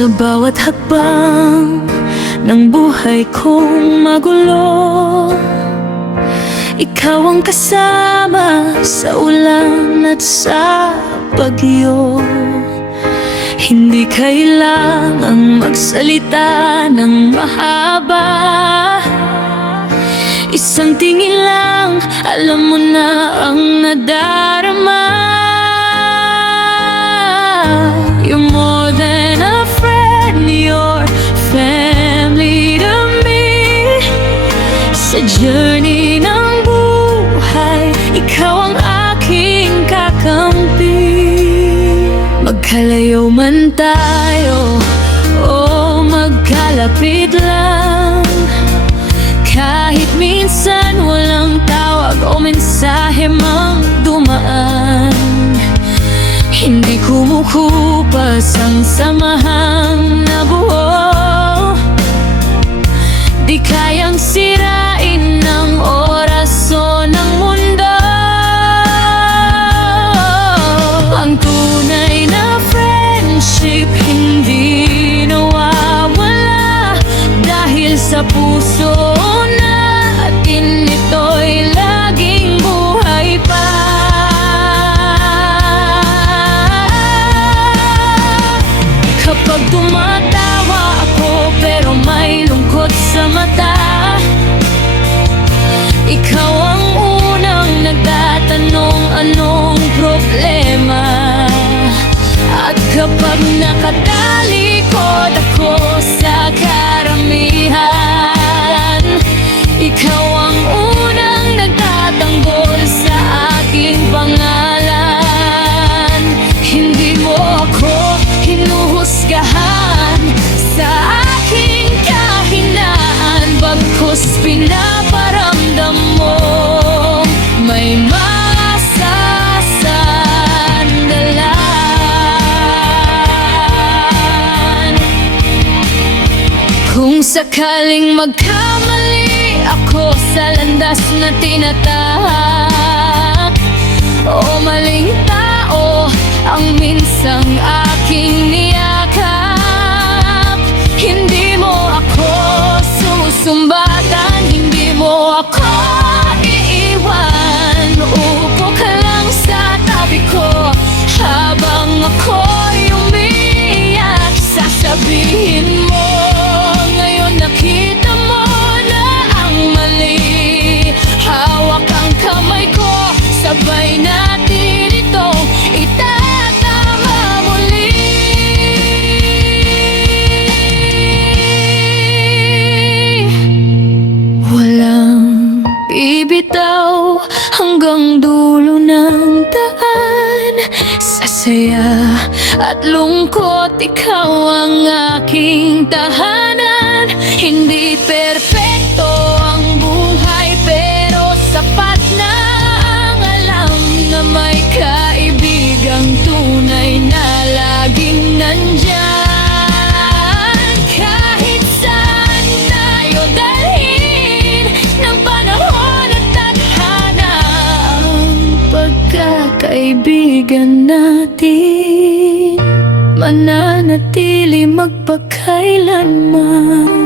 Sa bawat hakbang ng buhay kong magulo, ikaw ang kasama sa ulan at sa bagyo. Hindi kailangang magsalita ng mahaba, isang tingin lang, alam mo na ang nadarama. You're more than a friend, you're family to me. Sa journey ng buhay, ikaw ang aking kakampi. Magkalayo man tayo o magkalapit lang, kahit minsan walang tawag o mensahe mang dumaan, hindi kumukupas ang samahang nabuo. Di kayang sirain ng oras o ng mundo. Ang tunay na friendship hindi nawawala, dahil sa puso natin ito'y laging buhay pa. Kapag tumatawa ako pero may lungkot sa mata, ikaw ang unang nagtatanong anong problema. At kapag nakatalikod ako sa karamihan, ikaw ang unang nagtatanggol sa aking pangalan. Hindi mo ako hinuhusgahan sa aking kahinaan, bagkus pinaparamdam mo may masasandalan. Kung sakaling magkamali ako sa landas na tinatahak, o maling tao ang minsang aking niyakap, hindi mo ako susumbatan, hindi mo ako iiwan. Upo ka lang sa tabi ko habang ako'y umiiyak. Sasabihin mo ngayon nakita mo na ang mali. Hawak ang kamay ko, sabay natin itong itatama muli. Walang bibitaw hanggang dulo ng daan. Sa saya at lungkot, ikaw ang aking tahanan. Hindi perpekto ang buhay, pero sapat na ang alam na may kaibigang tunay na laging nandyan. Kahit saan tayo dalhin ng panahon at tadhana, ang pagkakaibigan natin mananatili magpakailanman.